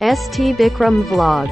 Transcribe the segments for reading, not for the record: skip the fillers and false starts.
ST Bikram Vlog.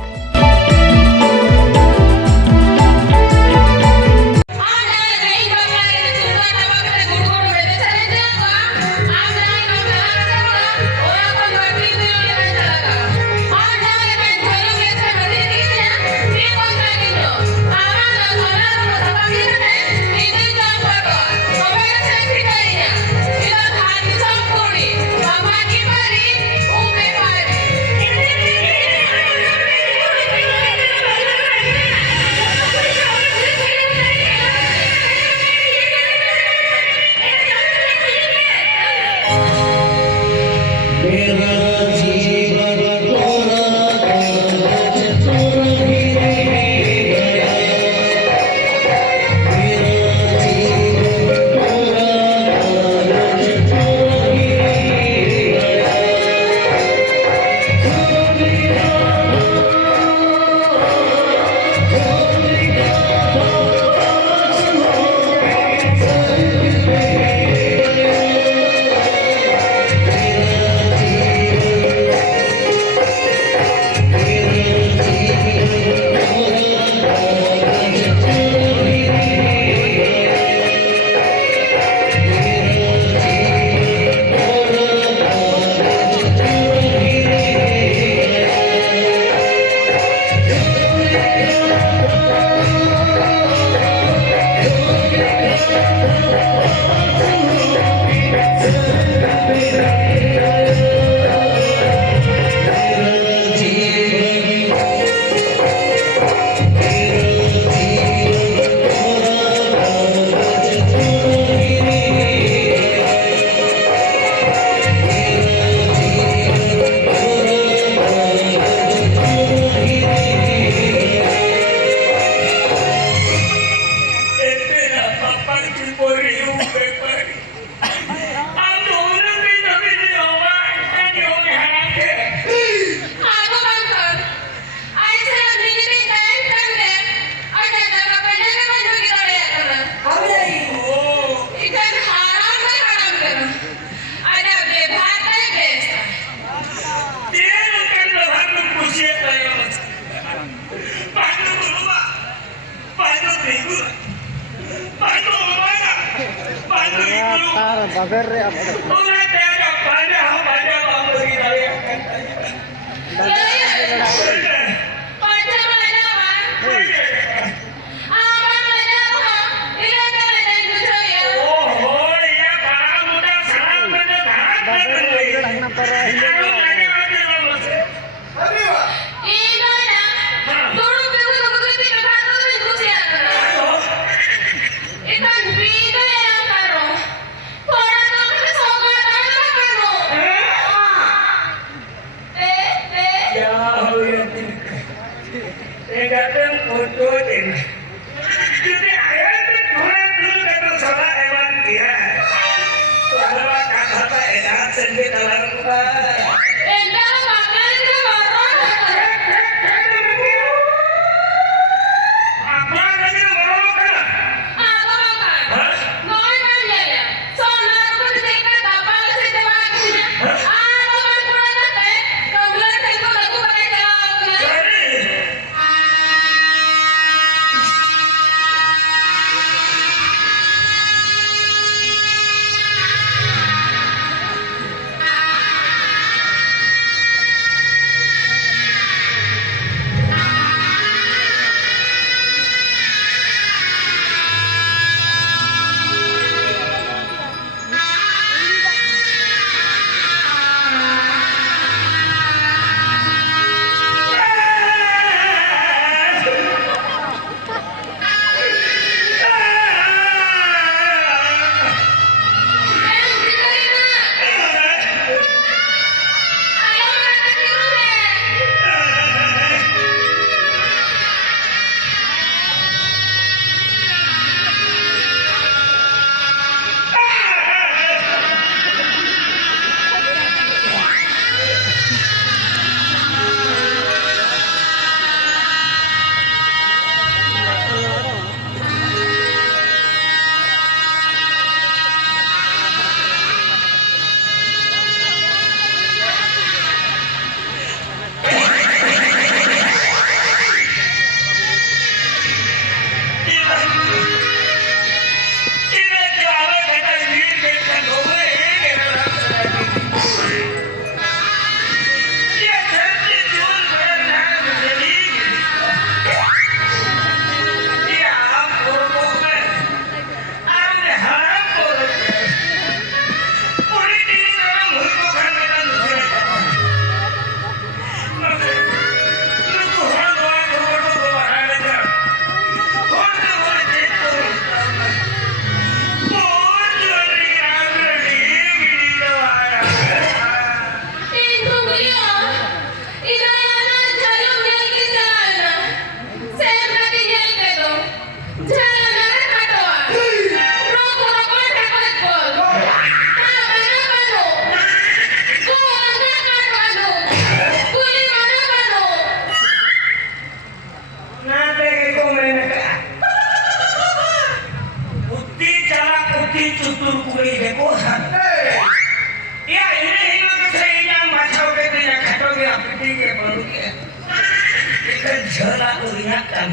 घर aku ingatkan.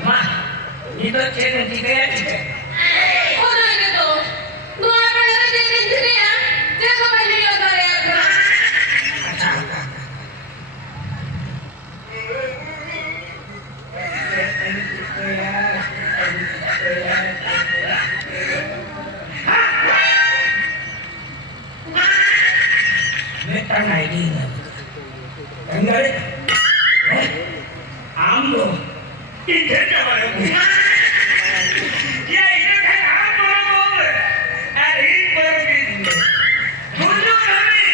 Mah, itu cewek tiga ya tiga. Oh nah gitu. Lu apa yang ada di sini ya? Dia kok baju yoga ya? Mereka naik ini. Enggak. Amlo. Ini apa ini? Ya ini kan amlo. Hari pergi. Gulu kami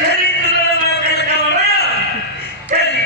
cari dulu makan kawan. Jadi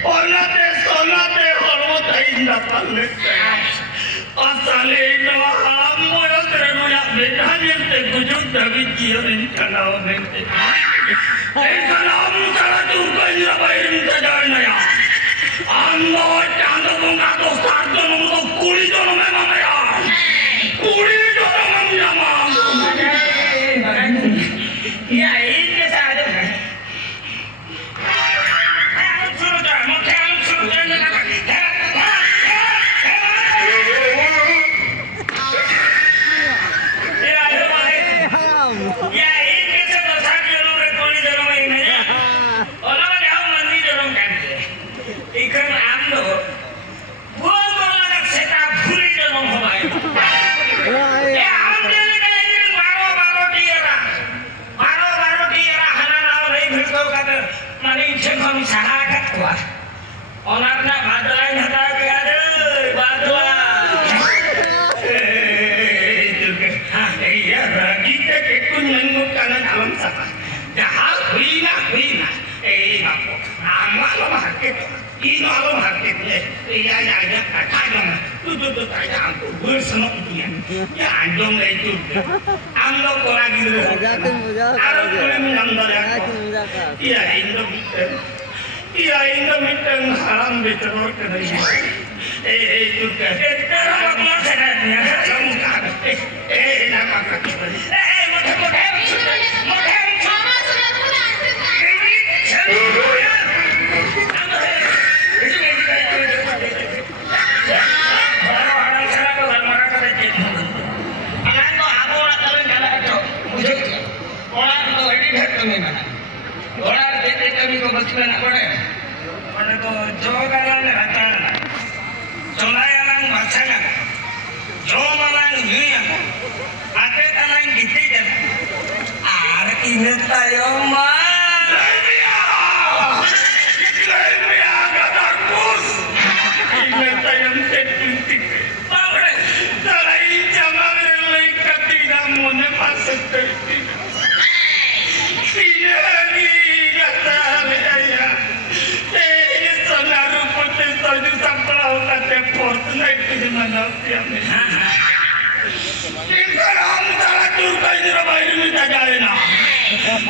sonaste hormota indapalete. Asale no amo yo treno ya benajirte kujud David kiyorin kanawamente. Salam sala turko indra bairim tajana ya. Ando chando bunga to sarto no to kuli jono me mama ya. Kuli jono mam nama. Ya ini saja. Onarna badalain hata ke ada badla. Iya kita kekunan kanan alam sama. Jahal hina. Bapo. Amal mahakit. Ino alam mahakit. Iya ya katakan. Tuh tanya aku bersama dia. Ya anjong itu. Ando korang gitu. Alam boleh menambah aku. Iya Indo mitang haram betul kena itu kan. Terlalu masalahnya. Kamu kan. Nama kaki. Mama sudah pulang. Tayo ma.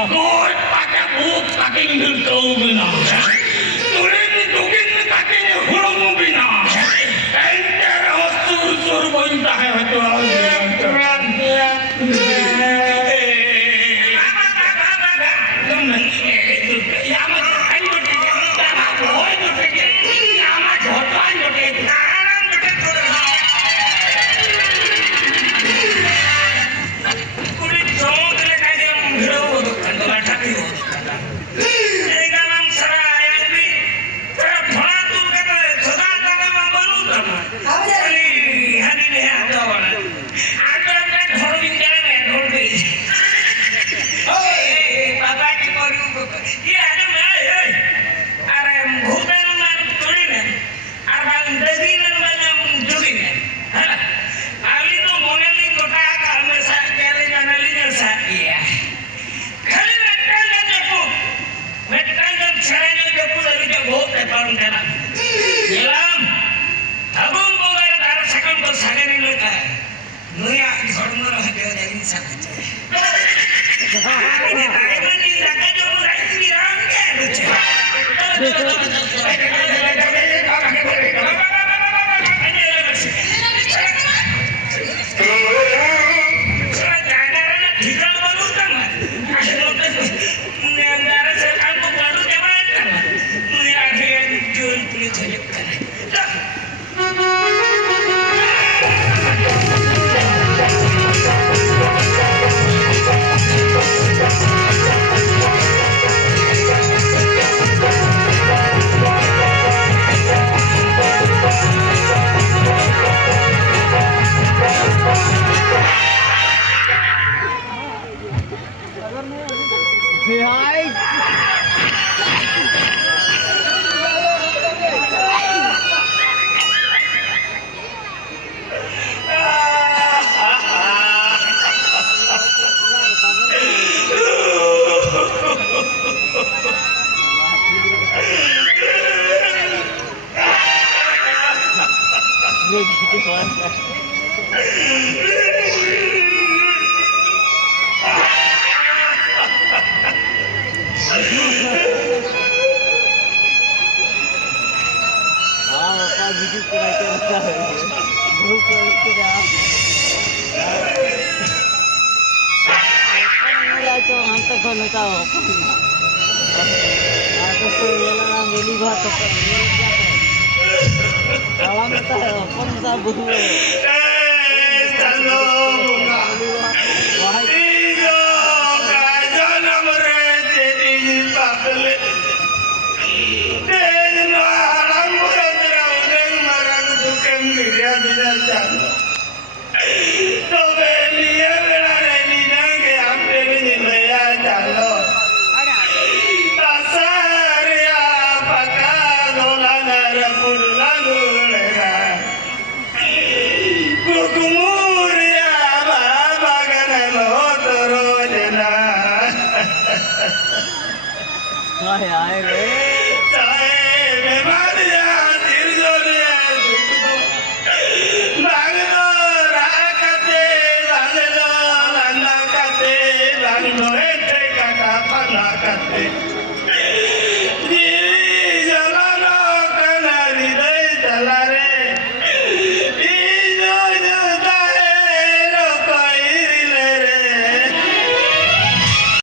Kod pakai buk kaking dulu bina, tulen tukin kaking hulung bina, enter sur bonta itu gitu kan. Bapak gitu kira-kira grup itu dah. तो हम तो खोलने का हो आपको तो ये ना मिली बात तो ये क्या है आवाम तो है कौन सा बुहु चलो इयो काजन मरे तेरी पागले तेज नारंग मुरदराउने मरंग दुकन गिरिया बिना चलो तो बेलिए बेड़ा रे नीनांगे आपने भी नया चलो तासारिया पका दोला नरपुरला गुलेगा कुकुमुरिया बाबा गनलो तो रोजना हाय हाय रे